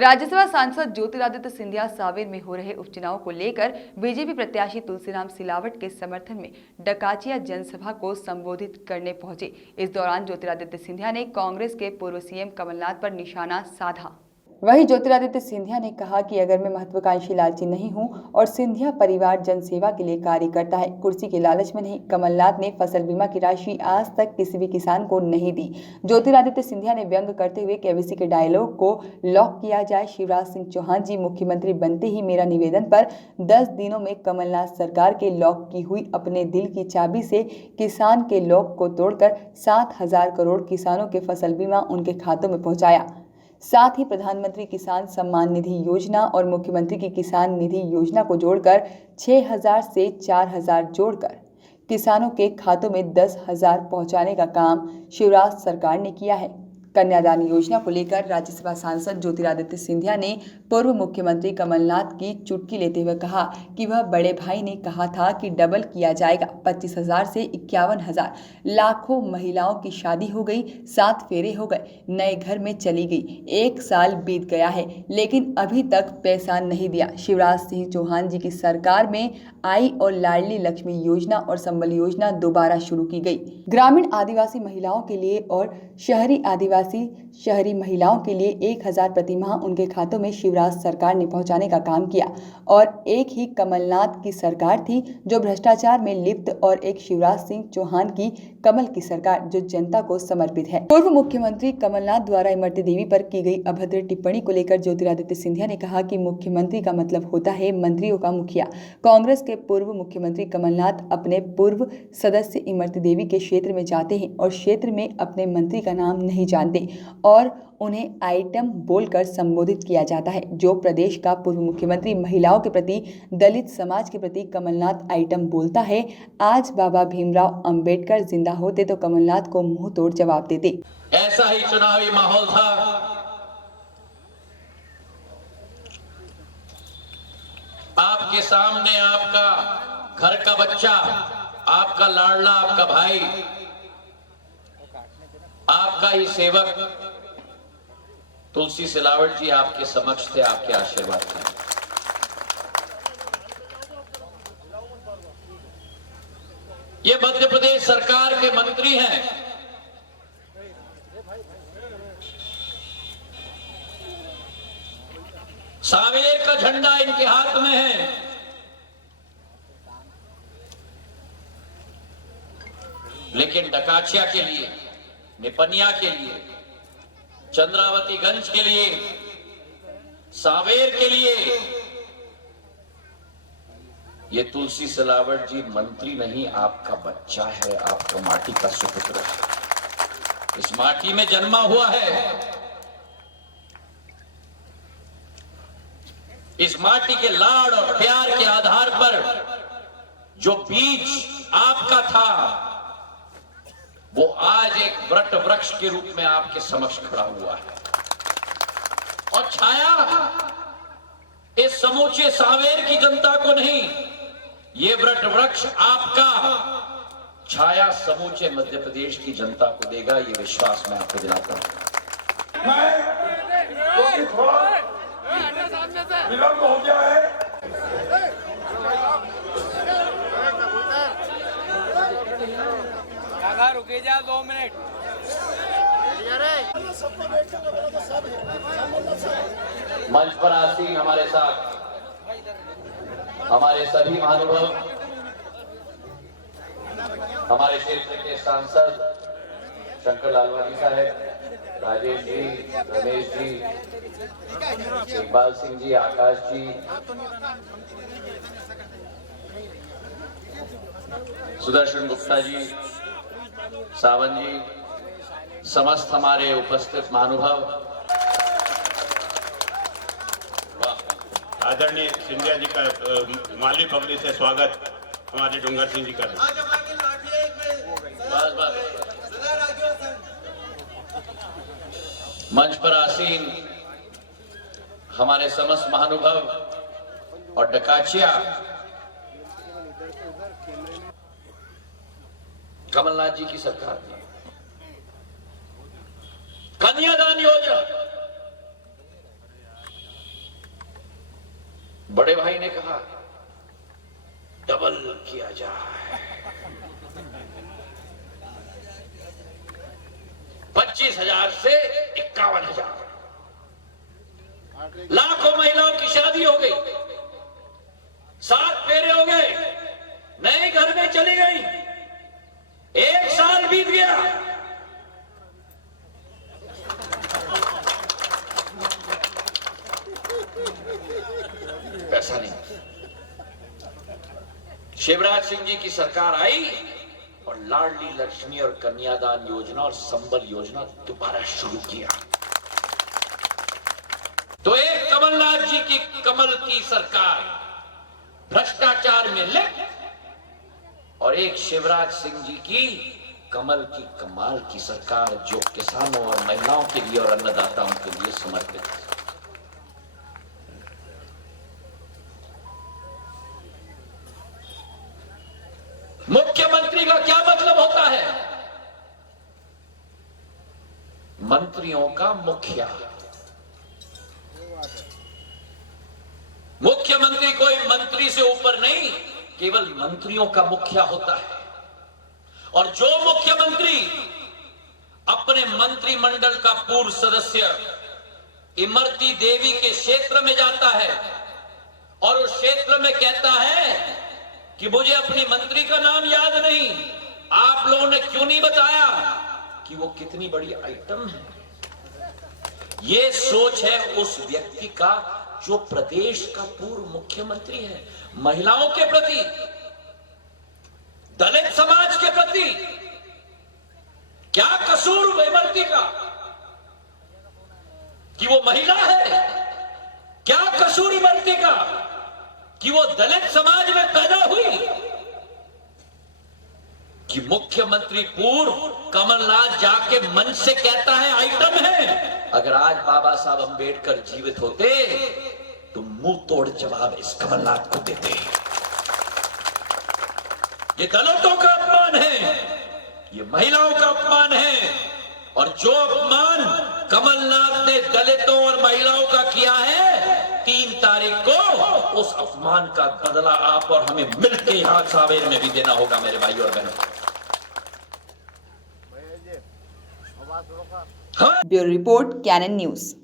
राज्यसभा सांसद ज्योतिरादित्य सिंधिया सांवेर में हो रहे उपचुनाव को लेकर बीजेपी प्रत्याशी तुलसीराम सिलावट के समर्थन में डकाचिया जनसभा को संबोधित करने पहुंचे। इस दौरान ज्योतिरादित्य सिंधिया ने कांग्रेस के पूर्व सीएम कमलनाथ पर निशाना साधा। वहीं ज्योतिरादित्य सिंधिया ने कहा कि अगर मैं महत्वाकांक्षी लालची नहीं हूं और सिंधिया परिवार जनसेवा के लिए कार्य करता है, कुर्सी के लालच में नहीं। कमलनाथ ने फसल बीमा की राशि आज तक किसी भी किसान को नहीं दी। ज्योतिरादित्य सिंधिया ने व्यंग करते हुए केबीसी के डायलॉग को लॉक किया जाए। शिवराज सिंह चौहान जी मुख्यमंत्री बनते ही मेरा निवेदन पर 10 दिनों में कमलनाथ सरकार के लॉक की हुई अपने दिल की चाबी से किसान के लॉक को तोड़कर 7,000 करोड़ किसानों के फसल बीमा उनके खातों में पहुंचाया। साथ ही प्रधानमंत्री किसान सम्मान निधि योजना और मुख्यमंत्री की किसान निधि योजना को जोड़कर 6,000 से 4,000 जोड़कर किसानों के खातों में 10,000 पहुंचाने का काम शिवराज सरकार ने किया है। कन्यादान योजना को लेकर राज्यसभा सांसद ज्योतिरादित्य सिंधिया ने पूर्व मुख्यमंत्री कमलनाथ की चुटकी लेते हुए कहा कि वह बड़े भाई ने कहा था कि डबल किया जाएगा। 25,000 से 51,000 लाखों महिलाओं की शादी हो गई, 7 फेरे हो गए, नए घर में चली गई। 1 साल बीत गया है लेकिन अभी तक पैसा नहीं दिया। शिवराज सिंह चौहान जी की सरकार में आई और लाडली लक्ष्मी योजना और संबल योजना दोबारा शुरू की गई। ग्रामीण आदिवासी महिलाओं के लिए और शहरी महिलाओं के लिए 1,000 प्रतिमाह उनके खातों में शिवराज सरकार ने पहुंचाने का काम किया। और एक ही कमलनाथ की सरकार थी जो भ्रष्टाचार में लिप्त और एक शिवराज सिंह चौहान की कमल की सरकार जो जनता को समर्पित है। पूर्व मुख्यमंत्री कमलनाथ द्वारा इमरती देवी पर की गई अभद्र टिप्पणी को लेकर ज्योतिरादित्य सिंधिया ने कहा कि मुख्यमंत्री का मतलब होता है मंत्रियों का मुखिया। कांग्रेस के पूर्व मुख्यमंत्री कमलनाथ अपने पूर्व सदस्य इमरती देवी के क्षेत्र में जाते हैं और क्षेत्र में अपने मंत्री का नाम नहीं जानते और उन्हें आइटम बोलकर संबोधित किया जाता है। जो प्रदेश का पूर्व मुख्यमंत्री महिलाओं के प्रति, दलित समाज के प्रति कमलनाथ आइटम बोलता है। आज बाबा भीमराव अंबेडकर जिंदा होते तो कमलनाथ को मुंह तोड़ जवाब देते। ऐसा ही चुनावी माहौल था। आपके सामने आपका घर का बच्चा, आपका लाडला, आपका भाई, आपका ही सेवक तुलसी सिलावट जी आपके समक्ष थे, आपके आशीर्वाद थे। ये मध्य प्रदेश सरकार के मंत्री हैं। सांवेर का झंडा इनके हाथ में है। लेकिन डकाचिया के लिए, निपनिया के लिए, चंद्रावतीगंज के लिए, सांवेर के लिए ये तुलसी सिलावट जी मंत्री नहीं, आपका बच्चा है, आपका माटी का सुपुत्र है, इस माटी में जन्मा हुआ है। इस माटी के लाड़ और प्यार के आधार पर जो बीज आपका था वो आज एक वट वृक्ष के रूप में आपके समक्ष खड़ा हुआ है और छाया इस समूचे सांवेर की जनता को नहीं, ये वट वृक्ष आपका छाया समूचे मध्य प्रदेश की जनता को देगा। ये विश्वास मैं आपको दिलाता हूं। विलंब हो गया है। रुके जा 2 मिनट। मंच पर आसीन हमारे साथ हमारे सभी महानुभाव, हमारे क्षेत्र के सांसद शंकर लालवानी साहब, राजेश जी, रमेश जी, इकबाल सिंह जी, आकाश जी, सुदर्शन गुप्ता जी, सावन जी, समस्त हमारे उपस्थित महानुभाव, आदरणीय सिंधिया जी का माली पगड़ी से स्वागत हमारे डूंगर सिंह जी कर। मंच पर आसीन हमारे समस्त महानुभाव और डकाचिया कमलनाथ जी की सरकार थी। कन्यादान योजना बड़े भाई ने कहा डबल किया जाए, 25,000 से 51,000। लाखों महिलाओं की शादी हो गई, 7 फेरे हो गए, नए घर में चली गई, 1 साल बीत गया। ऐसा नहीं। शिवराज सिंह जी की सरकार आई और लाडली लक्ष्मी और कन्यादान योजना और संबल योजना दोबारा शुरू किया। तो एक कमलनाथ जी की कमल की सरकार भ्रष्टाचार में लिप्त और एक शिवराज सिंह जी की कमल की कमाल की सरकार जो किसानों और महिलाओं के लिए और अन्नदाताओं के लिए समर्पित है। मुख्यमंत्री का क्या मतलब होता है? मंत्रियों का मुखिया। मुख्यमंत्री कोई मंत्री से ऊपर नहीं, केवल मंत्रियों का मुखिया होता है। और जो मुख्यमंत्री अपने मंत्रिमंडल का पूर्व सदस्य इमरती देवी के क्षेत्र में जाता है और उस क्षेत्र में कहता है कि मुझे अपनी मंत्री का नाम याद नहीं, आप लोगों ने क्यों नहीं बताया कि वो कितनी बड़ी आइटम है। ये सोच है उस व्यक्ति का जो प्रदेश का पूर्व मुख्यमंत्री है। महिलाओं के प्रति, दलित समाज के प्रति क्या कसूर इमरती का कि वो महिला है? क्या कसूर इमरती का कि वो दलित समाज में पैदा हुई? कि मुख्यमंत्री पूर्व कमलनाथ जाके मंच से कहता है आइटम है। अगर आज बाबा साहब अंबेडकर जीवित होते तो मुंह तोड़ जवाब इस कमलनाथ को देते। ये दलितों का अपमान है, ये महिलाओं का अपमान है, और जो अपमान कमलनाथ ने दलितों और महिलाओं का किया है, 3 तारीख को उस अपमान का बदला आप और हमें मिलकर यहां सावेर में भी देना होगा मेरे भाई और बहनों। Bureau report, Canon news.